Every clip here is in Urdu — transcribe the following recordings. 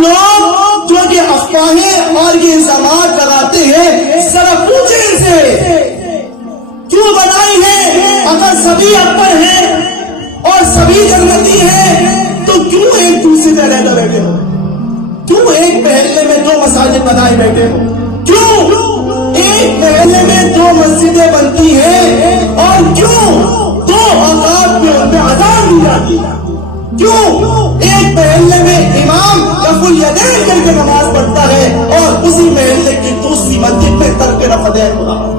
لوگ جو یہ افواہیں اور یہ الزامات لگاتے ہیں، ذرا پوچھیں ان سے کیوں بنائی ہے؟ اگر سبھی اکبر ہیں اور سبھی جنتی ہیں تو کیوں ایک دوسرے سے علیحدہ بیٹھے ہو؟ کیوں ایک محلے میں دو مساجد بنائے بیٹھے ہو؟ کیوں ایک محلے میں دو مسجدیں بنتی ہیں اور کیوں دو اوقات میں ان میں اذان دی جاتی ہے؟ کیوں ایک محلے میں امام رفع الیدین کر کے نماز پڑھتا ہے اور اسی محلے کی دوسری مسجد میں ترک رفع الیدین ہو رہا ہے؟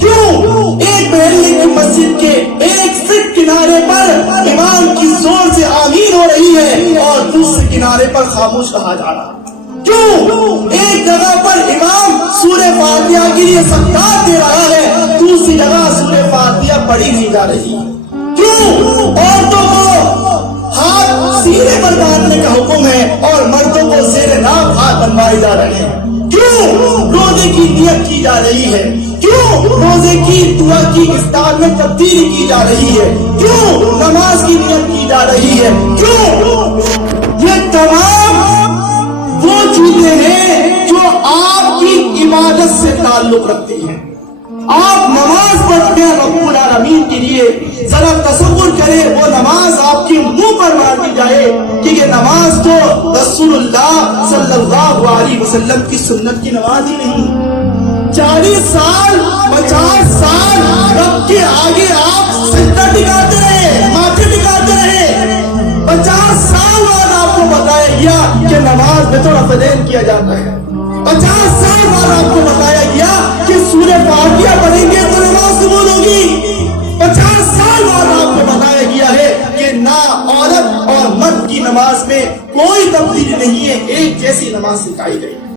کیوں ایک محلے کی مسجد کے ایک صرف کنارے پر امام کی زور سے آمین ہو رہی ہے اور دوسرے کنارے پر خاموش رہا جا رہا ہے؟ کیوں ایک جگہ پر امام سورہ فاتحہ کے لیے سبقات دے رہا ہے، دوسری جگہ سورہ فاتحہ پڑھی نہیں جا رہی؟ کیوں عورتوں کو ہاتھ سینے پر باندھنے کا حکم ہے اور مردوں کو زیر ناف ہاتھ بنوائے جا رہے ہیں؟ کیوں روزے کی نیت کی جا رہی ہے؟ کیوں روزے کی دعا کی افطار میں تبدیلی کی جا رہی ہے؟ کیوں نماز کی نیت کی جا رہی ہے؟ کیوں؟ یہ تمام وہ چیزیں ہیں جو آپ کی عبادت سے تعلق رکھتی ہیں۔ آپ نماز پڑھتے ہیں رب العالمین کے لیے، ذرا تصور کریں وہ نماز آپ کے منہ پر مار دی جائے کہ یہ نماز تو رسول اللہ صلی اللہ علیہ وسلم کی سنت کی نماز ہی نہیں۔ 40 سال 50 سال رب کے آگے آپ سجدہ ٹکاتے رہے، ماتھے ٹکاتے رہے، 50 سال بعد آپ کو بتایا گیا کہ نماز میں تو رفع الیدین کیا جاتا ہے، 50 سال بعد آپ کو بتایا گیا کہ سورہ فاتحہ پڑھیں گے تو نماز قبول ہوگی، 50 سال بعد آپ کو بتایا گیا ہے کہ نہ عورت اور مرد کی نماز میں کوئی تبدیلی نہیں ہے، ایک جیسی نماز سکھائی گئی۔